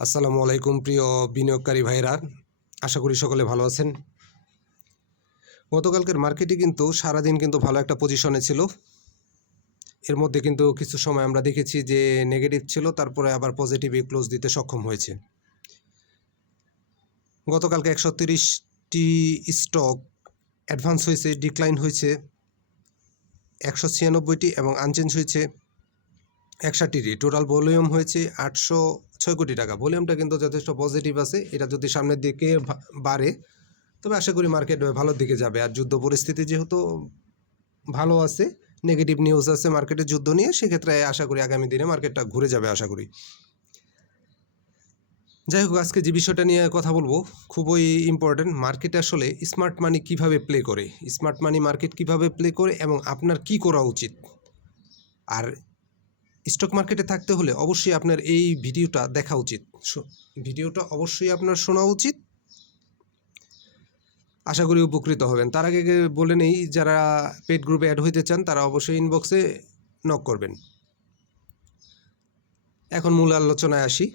আসসালামু আলাইকুম প্রিয় বিনিয়োগকারী ভাইরা, আশা করি সকলে ভালো আছেন। গতকালকের মার্কেটে কিন্তু সারাদিন কিন্তু ভালো একটা পজিশনে ছিল। এর মধ্যে কিন্তু কিছু সময় আমরা দেখেছি যে নেগেটিভ ছিল, তারপরে আবার পজিটিভে ক্লোজ দিতে সক্ষম হয়েছে। গতকালকে 130টি স্টক অ্যাডভান্স হয়েছে, ডিক্লাইন হয়েছে 196টি এবং আনচেঞ্জ হয়েছে 61টি। টোটাল ভলিউম হয়েছে 806 কোটি টাকা। ভলিউমটা কিন্তু যথেষ্ট পজিটিভ আছে। এটা যদি সামনের দিকে বাড়ে তবে আশা করি মার্কেট ভালোর দিকে যাবে। আর যুদ্ধ পরিস্থিতি যেহেতু ভালো আছে, নেগেটিভ নিউজ আছে মার্কেটে যুদ্ধ নিয়ে, সেক্ষেত্রে আশা করি আগামী দিনে মার্কেটটা ঘুরে যাবে আশা করি। যাই হোক, আজকে যে বিষয়টা নিয়ে কথা বলবো খুবই ইম্পর্টেন্ট। মার্কেটে আসলে স্মার্ট মানি কিভাবে প্লে করে, স্মার্ট মানি মার্কেট কিভাবে প্লে করে এবং আপনার কি করা উচিত। আর স্টক মার্কেটে থাকতে হলে অবশ্যই আপনার এই ভিডিওটা দেখা উচিত, ভিডিওটা অবশ্যই আপনার শোনা উচিত। আশা করি উপকৃত হবেন। তার আগে বলে নেই, যারা পেড গ্রুপে অ্যাড হইতে চান তারা অবশ্যই ইনবক্সে নক করবেন। এখন মূল আলোচনায় আসি।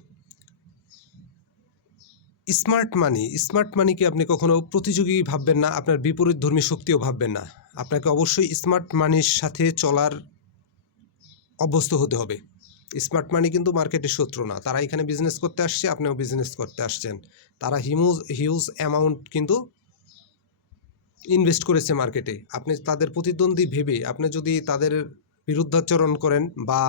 স্মার্ট মানিকে আপনি কখনো প্রতিযোগী ভাববেন না, আপনার বিপরীত ধর্মী শক্তিও ভাববেন না। আপনাকে অবশ্যই স্মার্ট মানির সাথে চলার অভ্যস্ত হতে হবে। স্মার্ট মানি কিন্তু মার্কেটের শত্রু না, তারা এখানে বিজনেস করতে আসছে, আপনিও বিজনেস করতে আসছেন। তারা হিউজ অ্যামাউন্ট কিন্তু ইনভেস্ট করেছে মার্কেটে। আপনি তাদের প্রতিদ্বন্দ্বী ভেবে আপনি যদি তাদের বিরুদ্ধাচরণ করেন বা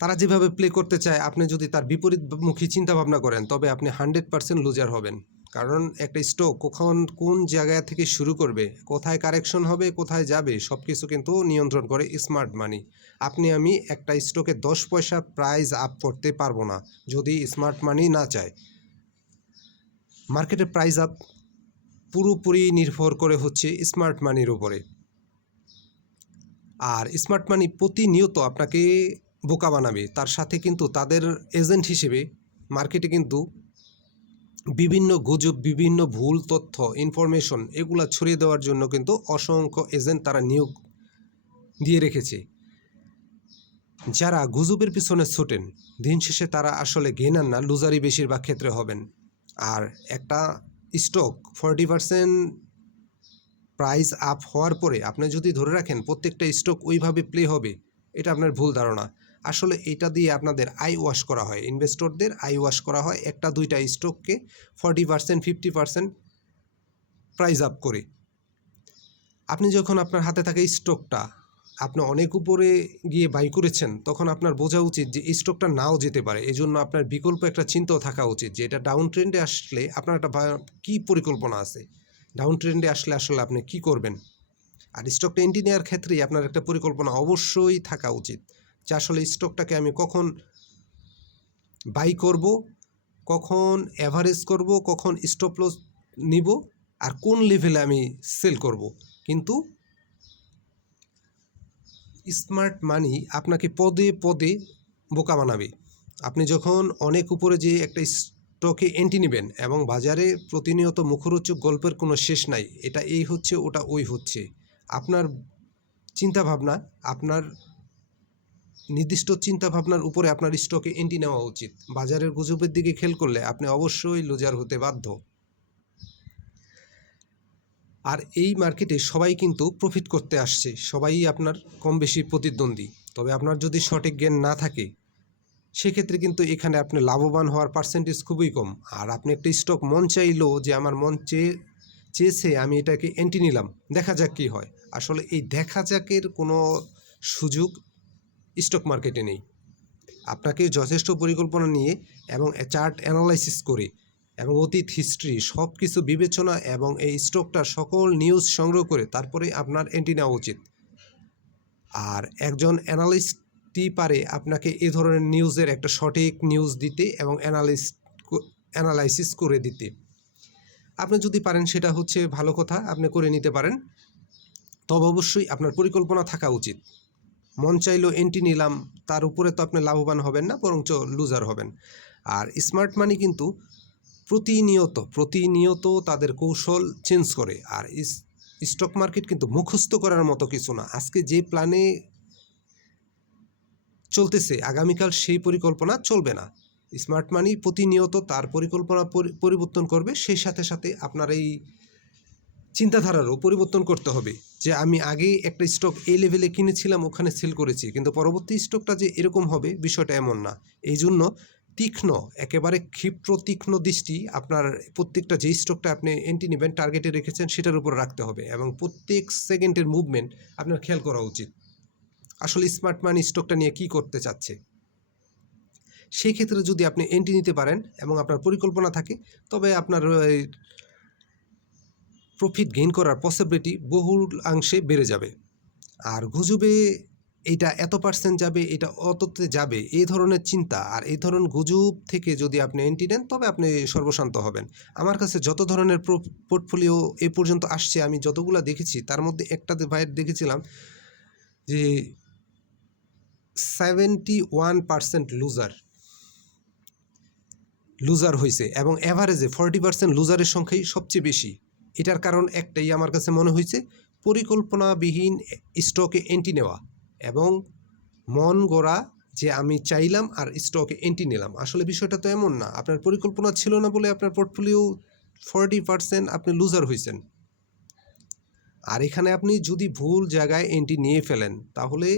তারা যেভাবে প্লে করতে চায় আপনি যদি তার বিপরীতমুখী চিন্তাভাবনা করেন, তবে আপনি 100% লুজার হবেন। কারণ একটা স্টক কখন কোন জায়গা থেকে শুরু করবে, কোথায় কারেকশন হবে, কোথায় যাবে, সব কিছু কিন্তু নিয়ন্ত্রণ করে স্মার্ট মানি। আমি একটা স্টকে 10 পয়সা প্রাইস আপ করতে পারবো না যদি স্মার্ট মানি না চায়। মার্কেটের প্রাইস আপ পুরোপুরি নির্ভর করে হচ্ছে স্মার্ট মানির উপরে। আর স্মার্ট মানি প্রতিনিয়ত আপনাকে বোকা বানাবে। তার সাথে কিন্তু তাদের এজেন্ট হিসেবে মার্কেটে কিন্তু বিভিন্ন গুজব, বিভিন্ন ভুল তথ্য, ইনফরমেশন এগুলা ছড়িয়ে দেওয়ার জন্য কিন্তু অসংখ্য এজেন্ট তারা নিয়োগ দিয়ে রেখেছে। যারা গুজবের পিছনে ছোটেন, দিন শেষে তারা আসলে গেনার না, লুজারই বেশিরভাগ ক্ষেত্রে হবেন। আর একটা স্টক 40% প্রাইস আপ হওয়ার পরে আপনি যদি ধরে রাখেন প্রত্যেকটা স্টক ওইভাবে প্লে হবে, এটা আপনার ভুল ধারণা। আসলে এটা দিয়ে আপনাদের আই ওয়াশ করা হয়, ইনভেস্টরদের আই ওয়াশ করা হয় একটা দুইটা স্টককে 40% 50% প্রাইস আপ করে। আপনি যখন আপনার হাতে থাকে স্টকটা আপনি অনেক উপরে গিয়ে বাই করেছেন, তখন আপনার বোঝা উচিত যে এই স্টকটা নাও যেতে পারে। এই জন্য আপনার বিকল্প একটা চিন্তাও থাকা উচিত যে এটা ডাউন ট্রেন্ডে আসলে আপনার একটা কী পরিকল্পনা আছে, ডাউন ট্রেন্ডে আসলে আপনি কি করবেন। আর স্টকটা এন্ট্রি নেওয়ার ক্ষেত্রেই আপনার একটা পরিকল্পনা অবশ্যই থাকা উচিত যে আসলে স্টকটাকে আমি কখন বাই করব, কখন অ্যাভারেজ করব, কখন স্টপ লস নিব, আর কোন লেভেলে আমি সেল করব। কিন্তু স্মার্ট মানি আপনাকে পদে পদে বোকা বানাবে। আপনি যখন অনেক উপরে যে একটা স্টকে এন্ট্রি নেবেন এবং বাজারে প্রতিনিয়ত মুখরোচক গল্পের কোনো শেষ নাই, এটা এই হচ্ছে, ওটা ওই হচ্ছে, আপনার চিন্তাভাবনা, আপনার নির্দিষ্ট চিন্তাভাবনার উপরে আপনার স্টকে এন্ট্রি নেওয়া উচিত। বাজারের গুজবের দিকে খেয়াল করলে আপনি অবশ্যই লুজার হতে বাধ্য। আর এই মার্কেটে সবাই কিন্তু প্রফিট করতে আসছে, সবাই আপনার কম বেশি প্রতিদ্বন্দ্বী। তবে আপনার যদি সঠিক জ্ঞান না থাকে সেক্ষেত্রে কিন্তু এখানে আপনি লাভবান হওয়ার পার্সেন্টেজ খুবই কম। আর আপনি একটা স্টক মন চাইলো যে আমার মন চেয়েছে আমি এটাকে এন্ট্রি নিলাম, দেখা যাক কী হয়। আসলে এই দেখা যাকের কোনো সুযোগ স্টক মার্কেটে নেই। আপনাকে যথেষ্ট পরিকল্পনা নিয়ে এবং চার্ট অ্যানালাইসিস করে এবং অতীত হিস্ট্রি সব কিছু বিবেচনা এবং এই স্টকটার সকল নিউজ সংগ্রহ করে তারপরে আপনার এন্ট্রি নেওয়া উচিত। আর একজন অ্যানালিস্টই পারে আপনাকে এ ধরনের নিউজের একটা সঠিক নিউজ দিতে এবং অ্যানালাইসিস করে দিতে। আপনি যদি পারেন সেটা হচ্ছে ভালো কথা, আপনি করে নিতে পারেন। তবে অবশ্যই আপনার পরিকল্পনা থাকা উচিত। মন চাইলো এন্ট্রি নিলাম, তার উপরে তো আপনি লাভবান হবেন না, বরঞ্চ লুজার হবেন। আর স্মার্ট মানি কিন্তু প্রতিনিয়ত তাদের কৌশল চেঞ্জ করে। আর স্টক মার্কেট কিন্তু মুখস্থ করার মতো কিছু না। আজকে যে প্ল্যানে চলতেছে আগামীকাল সেই পরিকল্পনা চলবে না। স্মার্ট মানি প্রতিনিয়ত তার পরিকল্পনা পরিবর্তন করবে, সেই সাথে সাথে আপনার এই চিন্তাধারারও পরিবর্তন করতে হবে যে আমি আগে একটা স্টক এই লেভেলে কিনেছিলাম, ওখানে সেল করেছি, কিন্তু পরবর্তী স্টকটা যে এরকম হবে বিষয়টা এমন না। এই জন্য তীক্ষ্ণ, একেবারে ক্ষিপ্র তীক্ষ্ণ দৃষ্টি আপনার প্রত্যেকটা যে স্টকটা আপনি এন্ট্রি নেবেন টার্গেটে রেখেছেন সেটার উপর রাখতে হবে, এবং প্রত্যেক সেকেন্ডের মুভমেন্ট আপনার খেয়াল করা উচিত আসলে স্মার্ট মানি স্টকটা নিয়ে কী করতে চাচ্ছে। সেই ক্ষেত্রে যদি আপনি এন্ট্রি নিতে পারেন এবং আপনার পরিকল্পনা থাকে, তবে আপনার প্রফিট গেইন করার পসিবিলিটি বহুলাংশে বেড়ে যাবে। আর গুজবে এটা এত পার্সেন্ট যাবে, এটা অততে যাবে, এই ধরনের চিন্তা আর এই ধরনের গুজব থেকে যদি আপনি এন্ট্রি নেন তবে আপনি সর্বশান্ত হবেন। আমার কাছে যত ধরনের পোর্টফোলিও এ পর্যন্ত আসছে, আমি যতগুলো দেখেছি তার মধ্যে একটা ভাইয়ের দেখেছিলাম যে 71% লুজার হয়েছে, এবং অ্যাভারেজে 40% লুজারের সংখ্যাই সবচেয়ে বেশি। এটার কারণ একটাই আমার কাছে মনে হয়েছে, পরিকল্পনাবিহীন স্টকে এন্ট্রি নেওয়া এবং মন গড়া যে আমি চাইলাম আর স্টকে এন্ট্রি নিলাম। আসলে বিষয়টা তো এমন না, আপনার পরিকল্পনা ছিল না বলে আপনার পোর্টফোলিও 40% আপনি লুজার হয়েছেন। আর এখানে আপনি যদি ভুল জায়গায় এন্ট্রি নিয়ে ফেলেন তাহলে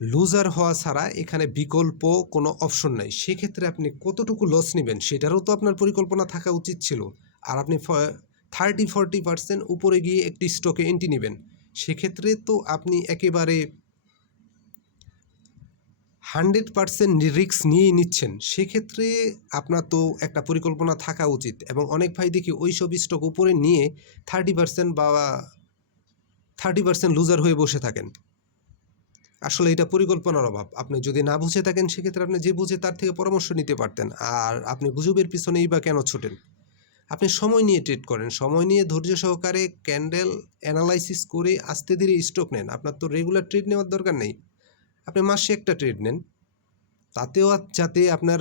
লুজার হওয়া ছাড়া এখানে বিকল্প কোনো অপশন নাই। সেক্ষেত্রে আপনি কতটুকু লস নেবেন সেটারও তো আপনার পরিকল্পনা থাকা উচিত ছিল। আর আপনি 30-40% উপরে গিয়ে একটি স্টকে এন্ট্রি নেবেন, সেক্ষেত্রে তো আপনি একেবারে 100% রিস্ক নিয়েই নিচ্ছেন। সেক্ষেত্রে আপনার তো একটা পরিকল্পনা থাকা উচিত। এবং অনেক ভাই দেখি ওই সব স্টক উপরে নিয়ে 30% বা 30% লুজার হয়ে বসে থাকেন। আসলে এটা পরিকল্পনার অভাব। আপনি যদি না বুঝে থাকেন সেক্ষেত্রে আপনি যে বুঝে তার থেকে পরামর্শ নিতে পারতেন। আর আপনি গুজবের পিছনেই বা কেন ছোটেন? আপনি সময় নিয়ে ট্রেড করেন, সময় নিয়ে ধৈর্য সহকারে ক্যান্ডেল অ্যানালাইসিস করে আস্তে ধীরে স্টক নেন। আপনার তো রেগুলার ট্রেড নেওয়ার দরকার নেই, আপনি মাসে একটা ট্রেড নেন, তাতেও যাতে আপনার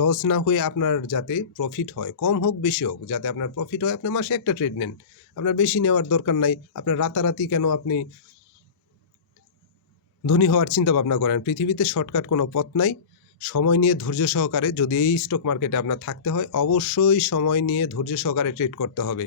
লস না হয়ে আপনার যাতে প্রফিট হয়, কম হোক বেশি হোক, যাতে আপনার প্রফিট হয়। আপনি মাসে একটা ট্রেড নেন, আপনার বেশি নেওয়ার দরকার নাই। আপনার রাতারাতি কেন আপনি ধনী হওয়ার চিন্তা ভাবনা করেন? পৃথিবীতে শর্টকাট কোনো পথ নাই। সময় নিয়ে ধৈর্য সহকারে যদি এই স্টক মার্কেটে আপনার থাকতে হয়, অবশ্যই সময় নিয়ে ধৈর্য সহকারে ট্রেড করতে হবে।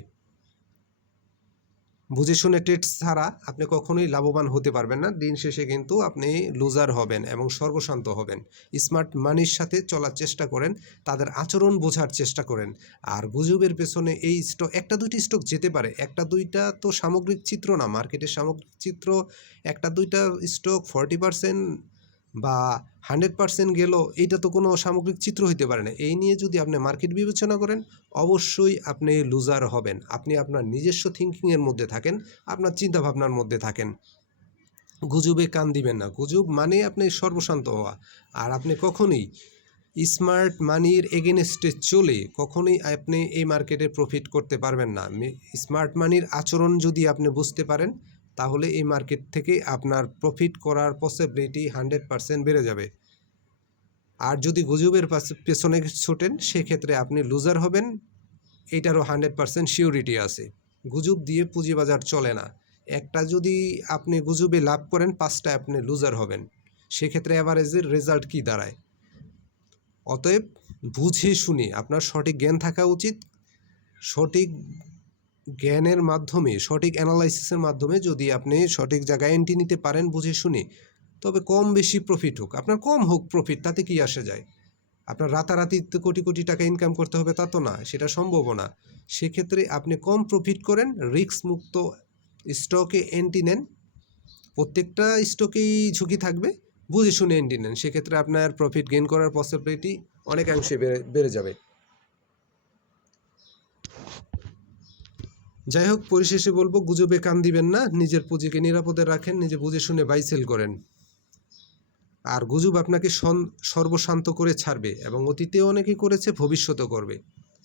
বুঝে শুনে ট্রেড ছাড়া আপনি কখনোই লাভবান হতে পারবেন না। দিন শেষে কিন্তু আপনি লুজার হবেন এবং সর্বশান্ত হবেন। স্মার্ট মানির সাথে চলার চেষ্টা করেন, তাদের আচরণ বোঝার চেষ্টা করেন। আর গুজবের পেছনে এই স্টক, একটা দুইটি স্টক যেতে পারে, একটা দুইটা তো সামগ্রিক চিত্র না, মার্কেটের সামগ্রিক চিত্র একটা দুইটা স্টক 40% বা 100% গেল, এইটা তো কোনো সামগ্রিক চিত্র হইতে পারে না। এই নিয়ে যদি আপনি মার্কেট বিবেচনা করেন, অবশ্যই আপনি লুজার হবেন। আপনি আপনার নিজস্ব থিঙ্কিংয়ের মধ্যে থাকেন, আপনার চিন্তাভাবনার মধ্যে থাকেন, গুজবে কান দিবেন না। গুজব মানে আপনি সর্বশান্ত হওয়া। আর আপনি কখনোই স্মার্ট মানির এগেনস্টে চলে কখনোই আপনি এই মার্কেটে প্রফিট করতে পারবেন না। স্মার্ট মানির আচরণ যদি আপনি বুঝতে পারেন তাহলে এই মার্কেট থেকে আপনার প্রফিট করার পসিবিলিটি 100% বেড়ে যাবে। আর যদি গুজবের পেছনে ছোটেন সেক্ষেত্রে আপনি লুজার হবেন, এটারও 100% সিউরিটি আছে। গুজব দিয়ে পুঁজিবাজার চলে না। একটা যদি আপনি গুজবে লাভ করেন, 5টা আপনি লুজার হবেন, সেক্ষেত্রে অ্যাভারেজের রেজাল্ট কী দাঁড়ায়? অতএব বুঝে শুনে আপনার সঠিক জ্ঞান থাকা উচিত। সঠিক জ্ঞানের মাধ্যমে, সঠিক অ্যানালাইসিসের মাধ্যমে যদি আপনি সঠিক জায়গায় এন্ট্রি নিতে পারেন বুঝে শুনে, তবে কম বেশি প্রফিট হোক, আপনার কম হোক প্রফিট, তাতে কি আসে যায়? আপনার রাতারাতি কোটি কোটি টাকা ইনকাম করতে হবে তা তো না, সেটা সম্ভব না। সেক্ষেত্রে আপনি কম প্রফিট করেন, রিস্ক মুক্ত স্টকে এন্ট্রি নেন। প্রত্যেকটা স্টকেই ঝুঁকি থাকবে, বুঝে শুনে এন্ট্রি নেন, সেক্ষেত্রে আপনার প্রফিট গেইন করার পসিবিলিটি অনেকাংশে বেড়ে যাবে। যাই হোক, পরিশেষে বলবো, গুজবে কান দিবেন না, নিজের পুঁজিকে নিরাপদে রাখেন, নিজে বুঝে শুনে বাই সেল করেন। আর গুজব আপনাকে সর্বশান্ত করে ছাড়বে, এবং অতীতেও অনেকেই করেছে, ভবিষ্যতেও করবে,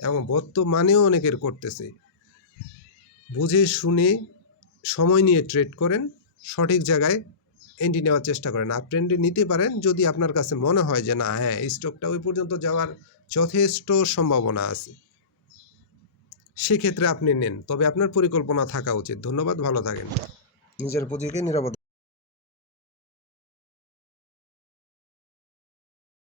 এবং বর্তমানেও অনেকের করতেছে। বুঝে শুনে সময় নিয়ে ট্রেড করেন, সঠিক জায়গায় এন্ট্রি নেওয়ার চেষ্টা করেন। আপনি এন্ট্রি নিতে পারেন যদি আপনার কাছে মনে হয় যে না, হ্যাঁ, এই স্টকটা ওই পর্যন্ত যাওয়ার যথেষ্ট সম্ভাবনা আছে, সেক্ষেত্রে আপনি নেন, তবে আপনার পরিকল্পনা থাকা উচিত। ধন্যবাদ, ভালো থাকেন, নিজের পুঁজিকে নিরাপদে